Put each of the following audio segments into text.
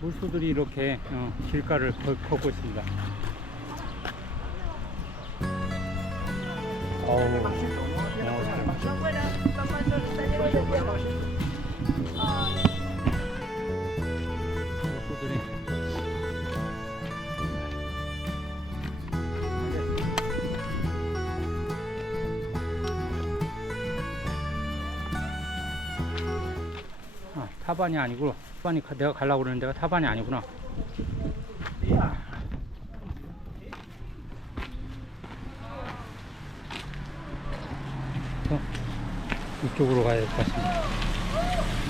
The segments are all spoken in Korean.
물소들이 이렇게 어, 길가를 걸- 걷고 있습니다. 어우, 어, 아, 타반이 아니고 타반이 가- 내가 가려고 그러는 데가 타반이 아니구나. 어, 이쪽으로 가야 될 것 같습니다.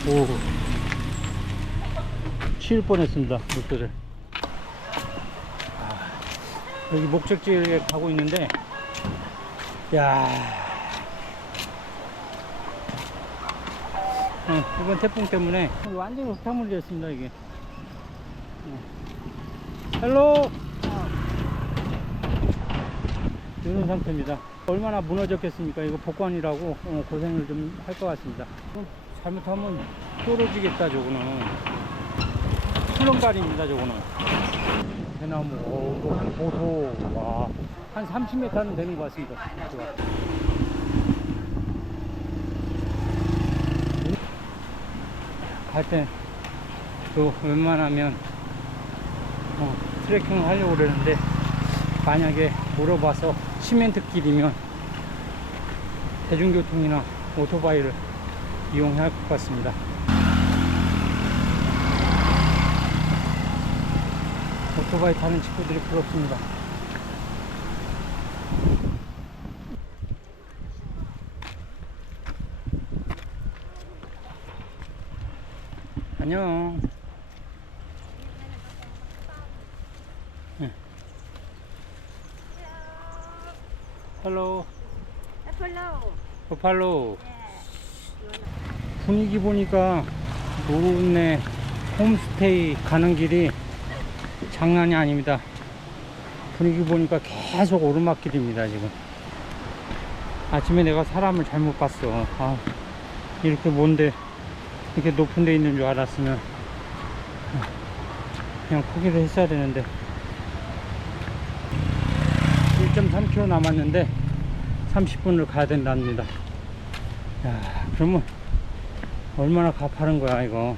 오, 치일 뻔했습니다, 물소들. 아, 여기 목적지에 가고 있는데, 야. 어, 이번 태풍 때문에. 완전히 흙탕물 됐습니다 이게. 어. 헬로! 이런 상태입니다. 얼마나 무너졌겠습니까? 이거 복관이라고 어, 고생을 좀 할 것 같습니다. 어, 잘못하면 떨어지겠다 저거는. 출렁다리입니다 저거는. 대나무 오, 보소. 와, 한 30m는 되는 것 같습니다 좋아. 갈때또 웬만하면 어, 트레킹을 하려고 그러는데 만약에 물어봐서 시멘트 길이면 대중교통이나 오토바이를 이용해야 할 것 같습니다. 오토바이 타는 친구들이 부럽습니다. 안녕. 네. 헬로, Hello. 버팔로. 분위기 보니까 노르네 홈스테이 가는 길이 장난이 아닙니다. 분위기 보니까 계속 오르막길입니다, 지금. 아침에 내가 사람을 잘못 봤어. 아, 이렇게 뭔데, 이렇게 높은 데 있는 줄 알았으면, 그냥 포기를 했어야 되는데. 1.3km 남았는데, 30분을 가야 된답니다. 야, 그러면, 얼마나 가파른 거야, 이거.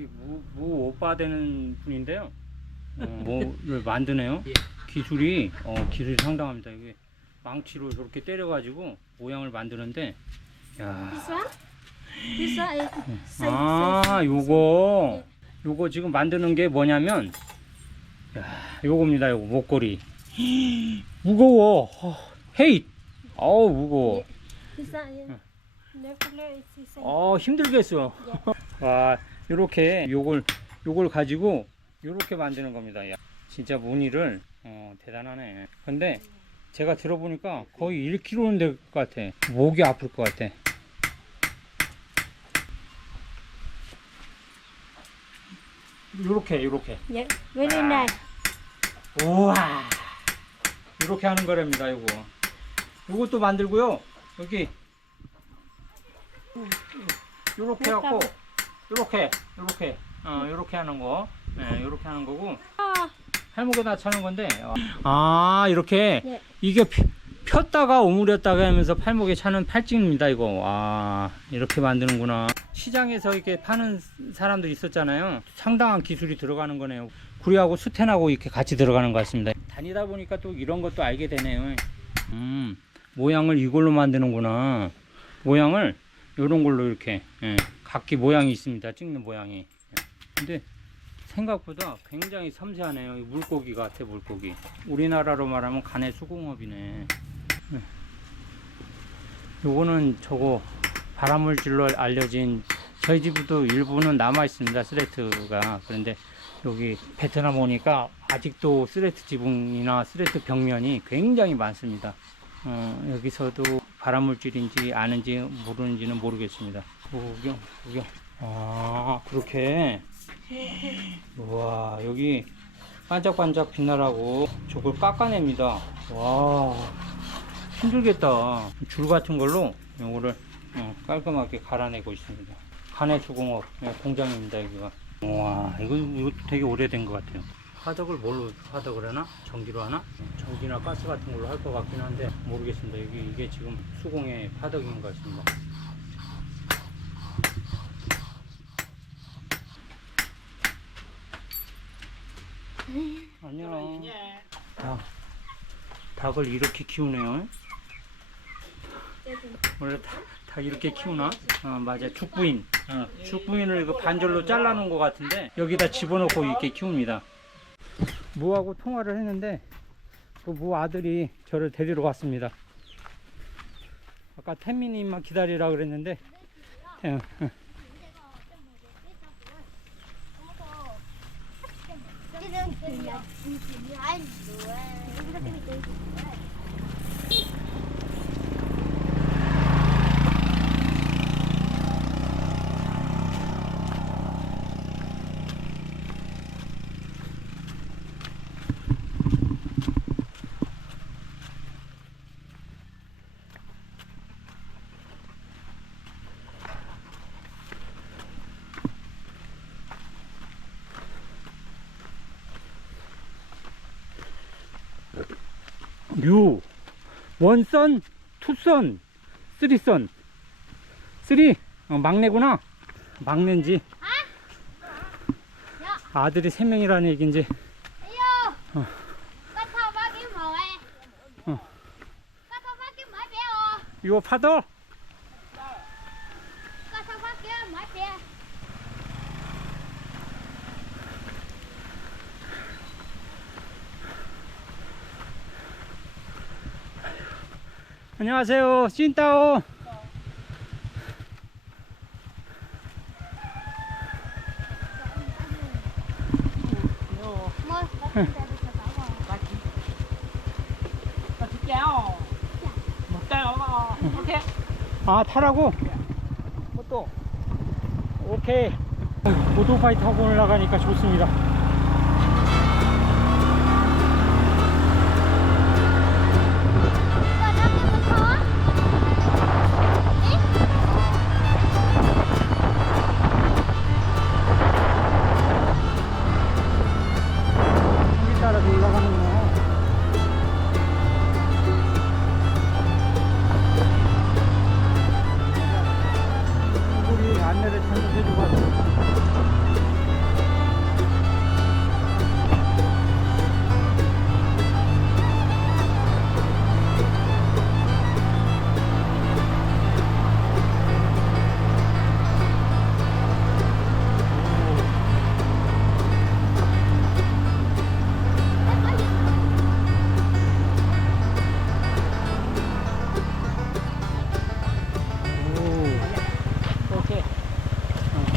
아, 여기 무, 무 오빠 되는 분인데요. 어, 뭐를 만드네요. 예. 기술이, 어, 기술이 상당합니다. 이게 망치로 저렇게 때려가지고 모양을 만드는데, 야. This one? This one is same, 아. 요거, 요거 지금 만드는 게 뭐냐면, 야, 요겁니다. 요거 목걸이. 무거워. 어, 헤이. 어우, 무거워. This one is left leg is same. 어, 힘들겠어. 와, 요렇게 요걸 요걸 가지고 요렇게 만드는 겁니다. 야, 진짜 무늬를 어, 대단하네. 근데 제가 들어보니까 거의 1kg는 될 것 같아. 목이 아플 것 같아. 요렇게 요렇게. Yeah, very nice. 우와. 요렇게 하는 거랍니다. 요거. 요것도 만들고요. 여기 요렇게 해갖고 요렇게 요렇게. 어 요렇게 하는 거. 네, 요렇게 하는 거고. 팔목에다 차는 건데. 아 이렇게. 예. 이게 펴- 폈다가 오므렸다가 하면서 팔목에 차는 팔찌입니다 이거. 아 이렇게 만드는구나. 시장에서 이렇게 파는 사람들 있었잖아요. 상당한 기술이 들어가는 거네요. 구리하고 수텐하고 이렇게 같이 들어가는 것 같습니다. 다니다 보니까 또 이런 것도 알게 되네요. 음 모양을 이걸로 만드는구나. 모양을 요런 걸로 이렇게 예, 각기 모양이 있습니다 찍는 모양이 예. 근데 생각보다 굉장히 섬세하네요. 이 물고기 같아, 물고기. 우리나라로 말하면 간의 수공업이네. 네. 요거는 저거 발암물질로 알려진 저희 집도 일부는 남아 있습니다 쓰레트가 그런데 여기 베트남 오니까 아직도 쓰레트 지붕이나 쓰레트 벽면이 굉장히 많습니다 어, 여기서도 발암물질인지 아는지 모르는지는 모르겠습니다 구경 구경. 아 그렇게? 우와 여기 반짝반짝 빛나라고 저걸 깎아냅니다. 와 힘들겠다. 줄 같은 걸로 요거를 어, 깔끔하게 갈아내고 있습니다. 간해 수공업 예, 공장입니다 여기가. 와 이거 이거 되게 오래된 것 같아요. 화덕을 뭘로 화덕을 하나? 전기로 하나? 전기나 가스 같은 걸로 할 것 같긴 한데 모르겠습니다. 여기 이게 지금 수공의 화덕인 것 같습니다 안녕. 닭, 닭을 이렇게 키우네요. 원래 닭, 닭 이렇게 키우나? 어 맞아. 죽부인. 어, 죽부인을 이거 반절로 잘라놓은 것 같은데 여기다 집어넣고 이렇게 키웁니다. 무하고 통화를 했는데 그 무 아들이 저를 데리러 왔습니다. 아까 태민이만 기다리라 그랬는데 태- 어, Ay, 류 원선 투선 쓰리선 쓰리 어, 막내구나. 막내인지. 아들이 세 명이라는 얘기인지. Ayo. Ờ. Con thao 안녕하세요 찐따오. 아 타라고? 뭐 또 오케이 오토바이 타고 올라가니까 좋습니다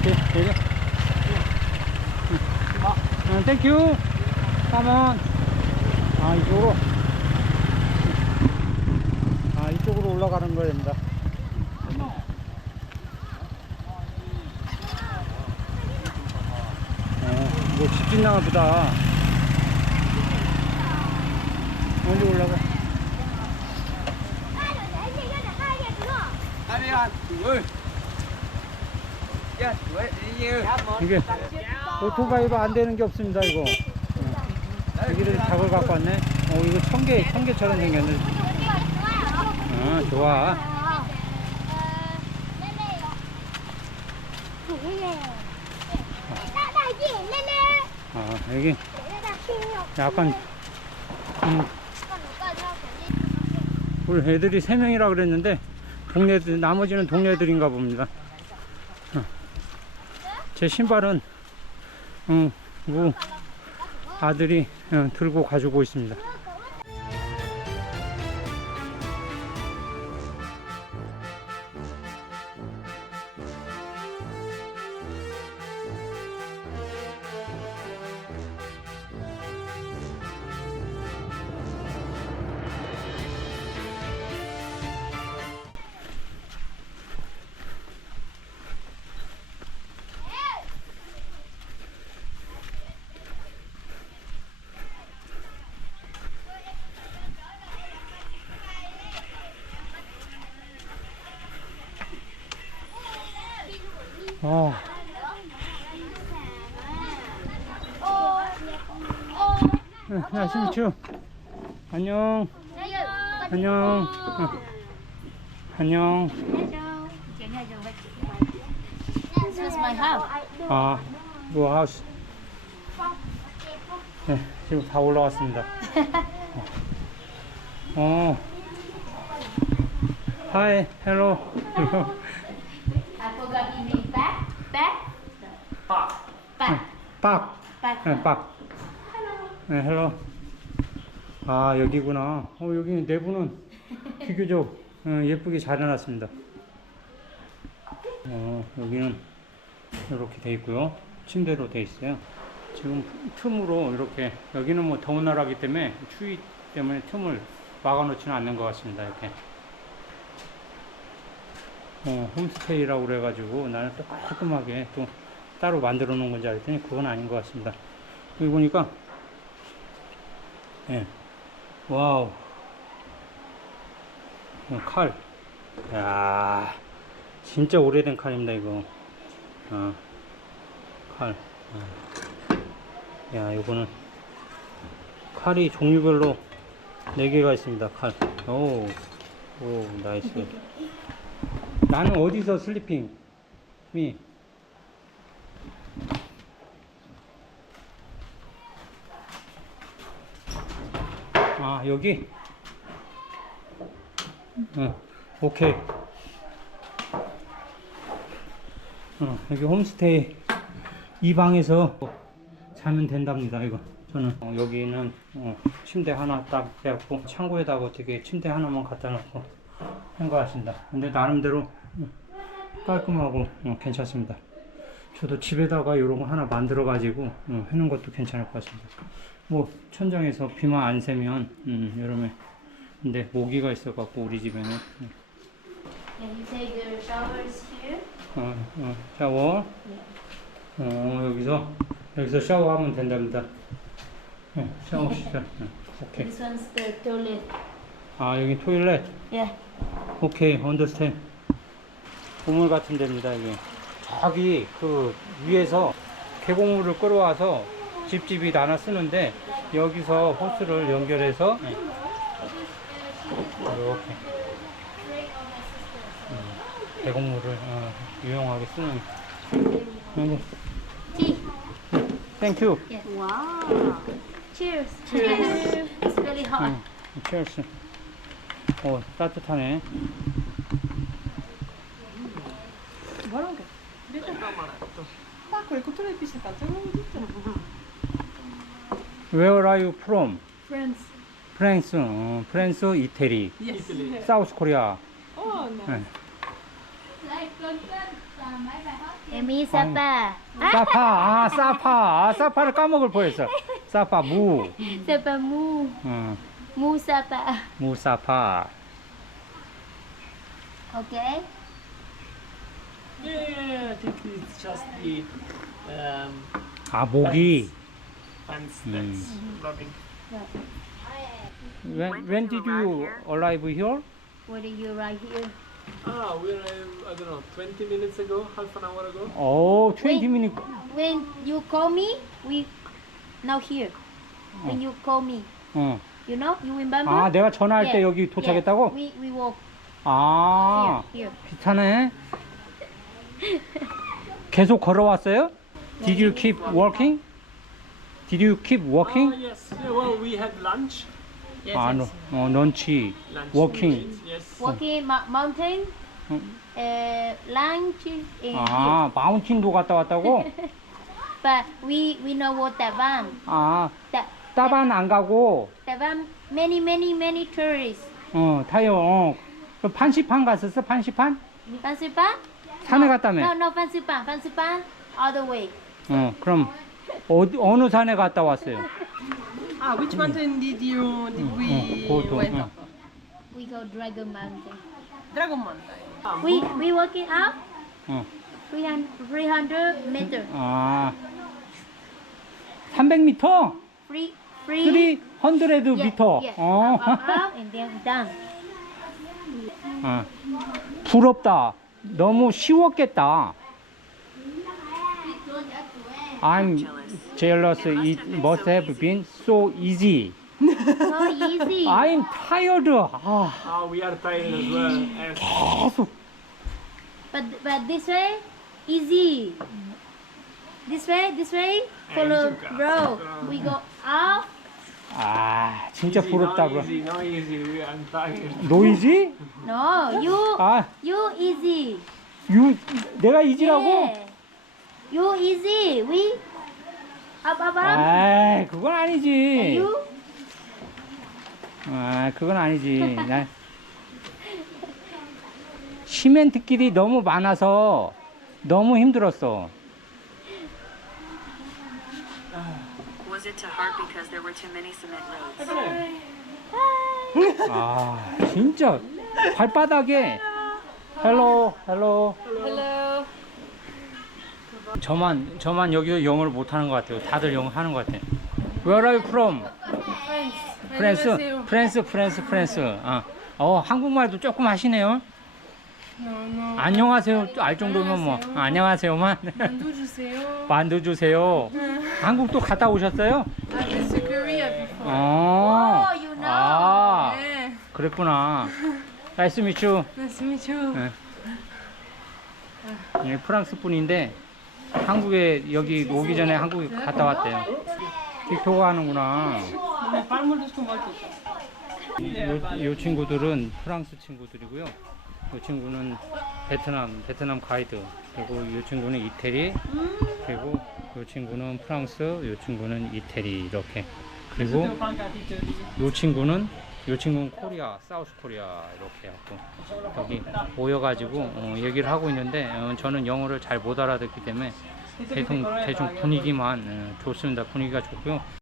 내려. 응, 땡큐. 가만. 아, 이쪽으로. 아, 이쪽으로 올라가는 거입니다. 어, 뭐 집짓 나가 보다. 언제 올라가? Ơi. 이게 오토바이로 안 되는 게 없습니다 이거. 여기를 닭을 갖고 왔네. 어 이거 청개 청개처럼 생겼네. 아 좋아. 아 여기 약간 음, 우리 애들이 세 명이라 그랬는데 동네들 나머지는 동네들인가 봅니다. 어. 제 신발은 음, 뭐 아들이 어, 들고 가지고 있습니다 어. 네, 나이스 미츠. 안녕. 안녕. 어. 안녕. This was my house. 아, 요 하우스. 네, 지금 다 올라왔습니다. 어. 하이, 헬로. Forgot his name. Back? Back? Back. 빡. Back. 네, 빡. 네, 헬로. 아, 여기구나. 어, 여기 내부는 비교적 어, 예쁘게 잘 해놨습니다. 어, 여기는 이렇게 돼 있고요. 침대로 돼 있어요. 지금 틈으로 이렇게, 여기는 뭐 더운 나라기 때문에 추위 때문에 틈을 막아놓지는 않는 것 같습니다. 이렇게. 어, 홈스테이라고 그래가지고 나는 또 깔끔하게 또 따로 만들어 놓은 건지 알았더니 그건 아닌 것 같습니다. 여기 보니까, 예. 와우. 어, 칼. 야 진짜 오래된 칼입니다, 이거. 어, 칼. 어. 야, 요거는 칼이 종류별로 4개가 있습니다, 칼. 오, 오, 나이스. 나는 어디서 슬리핑? 미. 아, 여기? 어, 오케이. 어, 여기 홈스테이 이 방에서 자면 된답니다, 이거. 저는 어, 여기는 어, 침대 하나 딱 해갖고 창고에다가 어떻게 침대 하나만 갖다 놓고 한 것 같습니다. 근데 나름대로 음, 깔끔하고 어, 괜찮습니다. 저도 집에다가 이런 거 하나 만들어 가지고 어, 해놓은 것도 괜찮을 것 같습니다. 뭐 천장에서 비만 안 새면 음, 여름에 근데 모기가 있어갖고 우리 집에는 음, Can you take your showers here? 어, 어, 샤워 어, 여기서 여기서 샤워하면 된답니다. 네, 샤워 시켜. 네, 오케이. This one's the toilet. 아 여기 토일렛. Yeah. 오케이, 언더 우물 같은 데입니다, 이게. 저기, 그, 위에서 계곡물을 끌어와서 집집이 나눠 쓰는데, 여기서 호스를 연결해서, 네. 이렇게. 음, 계곡물을 어, 유용하게 쓰는. 여기. 땡큐. Wow. Cheers. Cheers. it's really hot. 응, 치얼스. 오, 따뜻하네. Ah, piscicato, non dite. Where are you from? Friends. 프랑스, 어, 프랑스, 이태리, Yes. 사우스 코리아. Oh, no. 네. Emi Sapa. 사파, 아, 사파, 아, 사파를 까먹을 뻔했어. 사파, 무, Sapa Mu. 어, Mu Sapa. 무 사파. Okay. Yeah, I think it's just the um, 아, 모기. fence Mm. that's rubbing. When, when did you arrive here? What are you right here? Ah, we're, uh, I don't know, 20 minutes ago, half an hour ago. 오, 20 minutes. When you call me, we now here. When you call me, 어. you know, you remember? 아, 내가 전화할 때 Yeah, 여기 도착했다고? Yeah. We we walk 아, here here. 비슷하네. 계속 걸어왔어요? Did you keep walking? Did you keep Ah, walking? yes. Yeah, well, we had lunch. 아, 너, 어, 런치, Lunch. walking. Yes. Walking ma- mountain. 음. Uh, lunch in 아, 마운틴도 갔다 왔다고? here. But we we know what that van. 아, That 따반 안 가고, that van many many many tourists. 어, 타요, 어. 그 판시판 갔었어? 판시판? Fansipan? 산에 No, 갔다며? no Fansipan. Fansipan all the way. 어, 그럼, 어디, 어느 산에 갔다 왔어요? Ah, which mountain did you did we Mm, to, went mm. up? We go Dragon Mountain. Dragon Mountain. We we walking up 어, 300 300 meter. 아, 300m? Free free. 300 Yeah, 미터. yeah. 어. Up, up, up, and then down. 어. 부럽다. 너무 쉬웠겠다. I'm jealous. It must have been so easy. So easy. I'm tired. 아, Ah, we are tired as well. Yes. 계속. But but this way, easy. This way, this way. Follow, you got bro. it. We go up. 아, 진짜 Easy, 부럽다 No 그럼. easy, no easy. We are tired. 노이지? No, you 아, you easy. 유 내가 이지라고? Yeah. You easy. We up up up. 아, 그건 아니지. You 아, 그건 아니지. 난 시멘트길이 너무 많아서 너무 힘들었어. Was it too hard because there were too many cement roads? 아, 진짜 발바닥에 헬로, 헬로. Hello. 저만 저만 여기서 영어를 못 하는 것 같아요. 다들 영어 하는 것 같아. Where are you from? France. 프랑스, 프랑스, 프랑스, 프랑스. 아, 어, 한국말도 조금 하시네요. No, no. 안녕하세요. 알 정도면 뭐 안녕하세요. 안녕하세요만. 만두 주세요. 만두 주세요. 한국도 갔다 오셨어요? I've been to Korea before. 어. Oh, you know. 아, 네. 그랬구나. Nice to meet you. Nice to meet you. 예, 프랑스 분인데 한국에 여기 오기 전에 한국에 갔다 왔대요. 틱톡 하는구나. 요, 요 친구들은 프랑스 친구들이고요. 요 친구는 베트남, 베트남 가이드. 그리고 요 친구는 이태리. 그리고 요 친구는 프랑스, 요 친구는 이태리 이렇게. 그리고 요 친구는 요 친구는 코리아, 사우스 코리아 이렇게 하고 여기 모여가지고 어, 얘기를 하고 있는데 어, 저는 영어를 잘 못 알아듣기 때문에 대충 대충 분위기만 어, 좋습니다. 분위기가 좋고요.